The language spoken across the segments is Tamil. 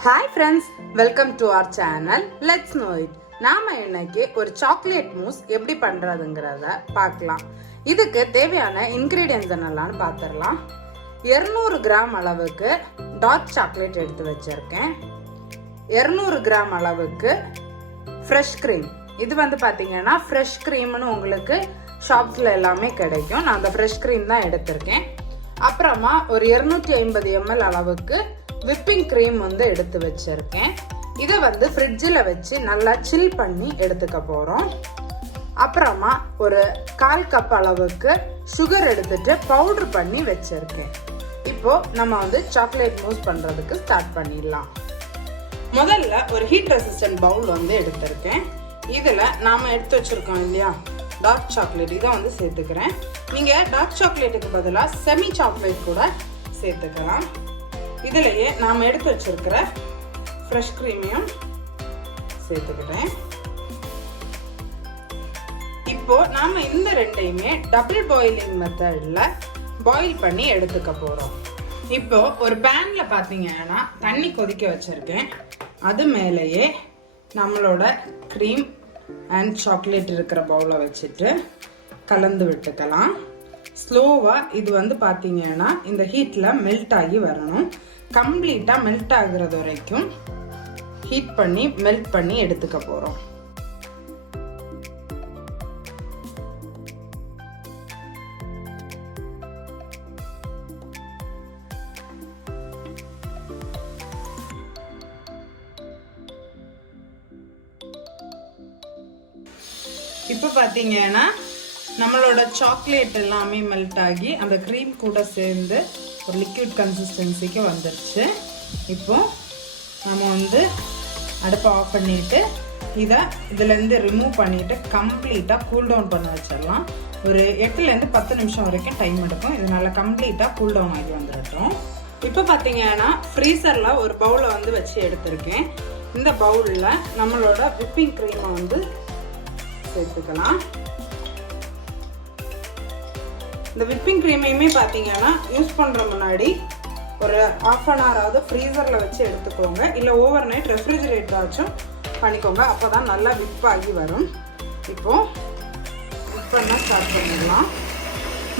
Hi friends, welcome to our channel. Let's know it. நாம இன்னைக்கு ஒரு சாக்லேட் மூஸ் எப்படி பண்றதுங்கறத பார்க்கலாம். இதுக்கு தேவையான இன்கிரிடியன்ட்ஸ் என்னெல்லாம் பார்த்திரலாம். 200 கிராம் அளவுக்கு டார்க் சாக்லேட் எடுத்து வச்சிருக்கேன். 200 கிராம் அளவுக்கு ஃப்ரெஷ் கிரீம். இது வந்து பாத்தீங்கன்னா ஃப்ரெஷ் கிரீம்னு உங்களுக்கு ஷாப்ஸ்ல எல்லாமே கிடைக்கும். நான் அந்த ஃப்ரெஷ் கிரீம் தான் எடுத்திருக்கேன். அப்புறமா ஒரு 250 ml அளவுக்கு விப்பிங் கிரீம் வந்து எடுத்து வச்சிருக்கேன். இதை வந்து ஃப்ரிட்ஜில் வச்சு நல்லா சில் பண்ணி எடுத்துக்க போகிறோம். அப்புறமா ஒரு 1/4 கப் அளவுக்கு சுகர் எடுத்துட்டு பவுடர் பண்ணி வச்சிருக்கேன். இப்போ நம்ம வந்து சாக்லேட் மூஸ் பண்ணுறதுக்கு ஸ்டார்ட் பண்ணிடலாம். முதல்ல ஒரு ஹீட் ரெசிஸ்டன்ட் பவுல் வந்து எடுத்திருக்கேன். இதில் நாம் எடுத்து வச்சிருக்கோம் இல்லையா டார்க் சாக்லேட், இதை வந்து சேர்த்துக்கிறேன். நீங்கள் டார்க் சாக்லேட்டுக்கு பதிலாக செமி சாக்லேட் கூட சேர்த்துக்கலாம். இதிலேயே நாம் எடுத்து வச்சிருக்கிற ஃப்ரெஷ் கிரீமையும் சேர்த்துக்கிட்டேன். இப்போ நாம இந்த ரெண்டையுமே டபுள் பாயிலிங் மெத்தட்ல பாயில் பண்ணி எடுத்துக்க போறோம். இப்போ ஒரு பேன்ல பாத்தீங்கன்னா தண்ணி கொதிக்க வச்சிருக்கேன். அது மேலேயே நம்மளோட கிரீம் அண்ட் சாக்லேட் இருக்கிற பவுலை வச்சுட்டு கலந்து விட்டுக்கலாம். ஸ்லோவா இது வந்து பாத்தீங்கன்னா இந்த ஹீட்ல மெல்ட் ஆகி வரணும். கம்ப்ளீட்டா மெல்ட் ஆகுறது வரைக்கும் ஹீட் பண்ணி மெல்ட் பண்ணி எடுத்துக்க போறோம். இப்போ பாத்தீங்கன்னா நம்மளோட சாக்லேட் எல்லாமே மெல்ட் ஆகி அந்த க்ரீம் கூட சேர்ந்து ஒரு லிக்விட் கன்சிஸ்டன்சிக்கு வந்துருச்சு. இப்போ நம்ம வந்து அடுப்பை ஆஃப் பண்ணிட்டு இதுலேருந்து ரிமூவ் பண்ணிட்டு கம்ப்ளீட்டாக கூல் டவுன் பண்ண வச்சிடலாம். ஒரு 8லேருந்து 10 நிமிஷம் வரைக்கும் டைம் எடுக்கும். இதனால கம்ப்ளீட்டாக கூல் டவுன் ஆகி வந்துடட்டும். இப்போ பார்த்தீங்கன்னா ஃப்ரீசரில் ஒரு பவுலை வந்து வச்சு எடுத்திருக்கேன். இந்த பவுலில் நம்மளோட விப்பிங் க்ரீமை வந்து சேர்த்துக்கலாம். இந்த விப்பிங் க்ரீமையுமே பார்த்தீங்கன்னா யூஸ் பண்ணுற முன்னாடி ஒரு 1/2 hour ஆகுது ஃப்ரீசரில் வச்சு எடுத்துக்கோங்க. இல்லை ஓவர் நைட் ரெஃப்ரிஜரேட்டராச்சும் பண்ணிக்கோங்க. அப்போ தான் நல்லா விப் ஆகி வரும். இப்போது விப் பண்ண ஸ்டார்ட் பண்ணிடலாம்.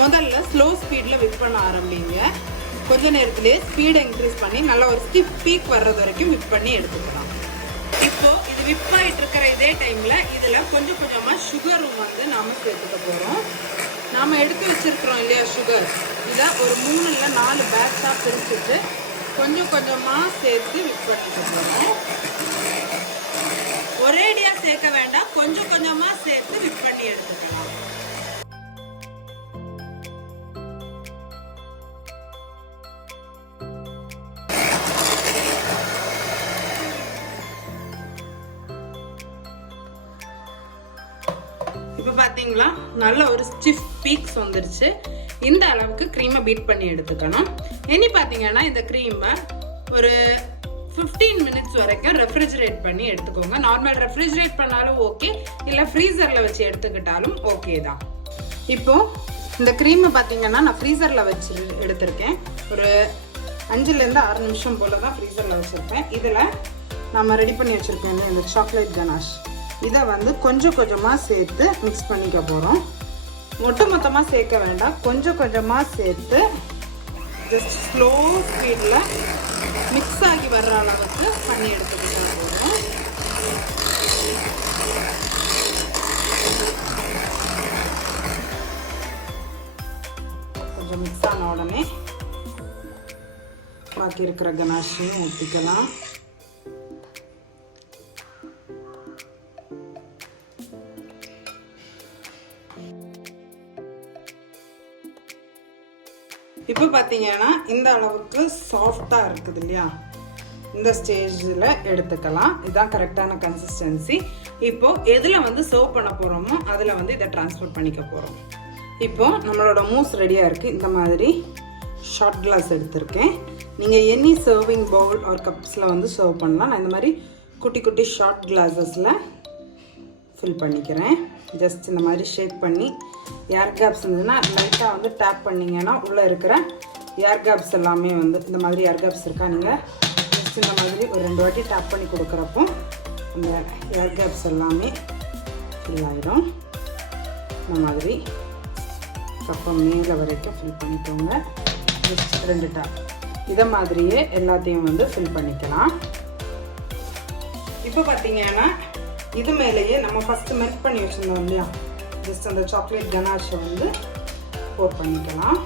முதல்ல ஸ்லோ ஸ்பீடில் விப் பண்ண ஆரம்பிங்க. கொஞ்ச நேரத்துலேயே ஸ்பீடை இன்க்ரீஸ் பண்ணி நல்லா ஒரு ஸ்டிஃப் பீக் வர்றது வரைக்கும் விப் பண்ணி எடுத்துக்கலாம். இப்போது இது விப் ஆகிட்டு இருக்கிற இதே டைமில் இதில் கொஞ்சம் கொஞ்சமாக சுகரும் வந்து நாம் சேர்த்துக்க போகிறோம். நாம் எடுத்து வச்சிருக்கிறோம் இல்லையா சுகர், இதை ஒரு 3 இல்லை 4 பேட்சாக பிரிச்சுட்டு கொஞ்சம் கொஞ்சமாக சேர்த்து விப் பண்ணிக்க போகிறோம். ஒரேடியாக சேர்க்க வேண்டாம், கொஞ்சம் கொஞ்சமாக சேர்த்து விப் பண்ணி எடுத்துக்கலாம். இப்போ பார்த்தீங்களா நல்ல ஒரு ஸ்டிஃப் பீக்ஸ் வந்துருச்சு. இந்த அளவுக்கு க்ரீமை பீட் பண்ணி எடுத்துக்கணும். இனி பார்த்தீங்கன்னா இந்த க்ரீமை ஒரு 15 மினிட்ஸ் வரைக்கும் ரெஃப்ரிஜரேட் பண்ணி எடுத்துக்கோங்க. நார்மல் ரெஃப்ரிஜரேட் பண்ணாலும் ஓகே, இல்லை ஃப்ரீசரில் வச்சு எடுத்துக்கிட்டாலும் ஓகே தான். இப்போ இந்த க்ரீமை பார்த்தீங்கன்னா நான் ஃப்ரீசரில் வச்சு எடுத்திருக்கேன். ஒரு 5லேருந்து 6 நிமிஷம் போல் தான் ஃப்ரீசரில் வச்சுருப்பேன். இதில் நம்ம ரெடி பண்ணி வச்சுருக்கேன் இந்த சாக்லேட் கனாஷ், இதை வந்து கொஞ்சம் கொஞ்சமாக சேர்த்து மிக்ஸ் பண்ணிக்க போகிறோம். மொத்தமாக சேர்க்க வேண்டாம், கொஞ்சம் கொஞ்சமாக சேர்த்து ஜஸ்ட் ஸ்லோ ஸ்பீடில் மிக்ஸ் ஆகி வர்ற அளவுக்கு பண்ணி எடுத்துக்கிட்டா போதும். கொஞ்சம் மிக்ஸ் ஆன உடனே பாக்கி இருக்கிற கனாஷையும் ஊற்றிக்கலாம். இப்போ பார்த்தீங்கன்னா இந்த அளவுக்கு சாஃப்டாக இருக்குது இல்லையா, இந்த ஸ்டேஜில் எடுத்துக்கலாம். இதுதான் கரெக்டான கன்சிஸ்டன்சி. இப்போ எதில் வந்து சர்வ் பண்ண போகிறோமோ அதில் வந்து இதை ட்ரான்ஸ்ஃபர் பண்ணிக்க போகிறோம். இப்போ நம்மளோட மூஸ் ரெடியாக இருக்குது. இந்த மாதிரி ஷார்ட் கிளாஸ் எடுத்திருக்கேன். நீங்கள் எனி சர்விங் பவுல் ஆர் கப்ஸில் வந்து சர்வ் பண்ணலாம். நான் இந்த மாதிரி குட்டி குட்டி ஷார்ட் கிளாஸஸில் ஃபில் பண்ணிக்கிறேன். ஜஸ்ட் இந்த மாதிரி ஷேக் பண்ணி ஏர் கேப்ஸ் இருந்ததுன்னா லைட்டாக வந்து டேப் பண்ணிங்கன்னா உள்ளே இருக்கிற ஏர் கேப்ஸ் எல்லாமே வந்து இந்த மாதிரி ஏர் கேப்ஸ் இருக்கா நீங்கள் ஜஸ்ட் இந்த மாதிரி ஒரு 2 வாட்டி டேப் பண்ணி கொடுக்குறப்போ அந்த ஏர் கேப்ஸ் எல்லாமே ஃபில் ஆகிடும். இந்த மாதிரி கப்பை மேலே வரைக்கும் ஃபில் பண்ணிக்கோங்க. ஜஸ்ட் 2 டேப் இதை மாதிரியே எல்லாத்தையும் வந்து ஃபில் பண்ணிக்கலாம். இப்போ பார்த்தீங்கன்னா இது மேலேயே நம்ம ஃபஸ்ட்டு மெல்ட் பண்ணி வச்சுருந்தோம் இல்லையா, ஜஸ்ட் அந்த சாக்லேட் கனாஷை வந்து போட் பண்ணிக்கலாம்.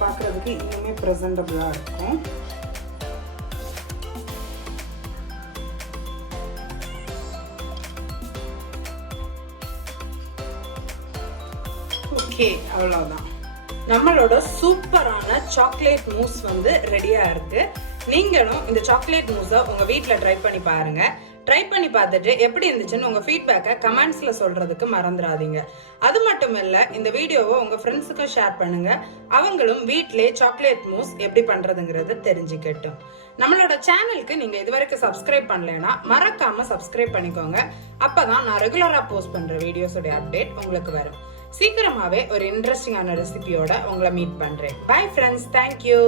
பார்க்குறதுக்கு இன்னுமே ப்ரெசன்டபுளாக இருக்கும். ஓகே, அவ்வளோதான். நம்மளோட சூப்பரான சாக்லேட் மூஸ் வந்து ரெடியாக இருக்கு. நீங்களும் இந்த சாக்லேட் மூஸை உங்கள் வீட்டில் ட்ரை பண்ணி பாருங்க. ட்ரை பண்ணி பார்த்துட்டு எப்படி இருந்துச்சுன்னு உங்கள் ஃபீட்பேக்கை கமெண்ட்ஸில் சொல்கிறதுக்கு மறந்துடாதீங்க. அது மட்டும் இல்லை, இந்த வீடியோவை உங்கள் ஃப்ரெண்ட்ஸுக்கும் ஷேர் பண்ணுங்க. அவங்களும் வீட்டிலே சாக்லேட் மூஸ் எப்படி பண்ணுறதுங்கிறத தெரிஞ்சுக்கட்டும். நம்மளோட சேனலுக்கு நீங்கள் இதுவரைக்கும் சப்ஸ்கிரைப் பண்ணலைன்னா மறக்காமல் சப்ஸ்கிரைப் பண்ணிக்கோங்க. அப்போ தான் நான் ரெகுலராக போஸ்ட் பண்ணுற வீடியோஸோடைய அப்டேட் உங்களுக்கு வரும். சீக்கிரமாகவே ஒரு இன்ட்ரெஸ்டிங்கான ரெசிபியோட உங்களை மீட் பண்ணுறேன். Bye friends, thank you.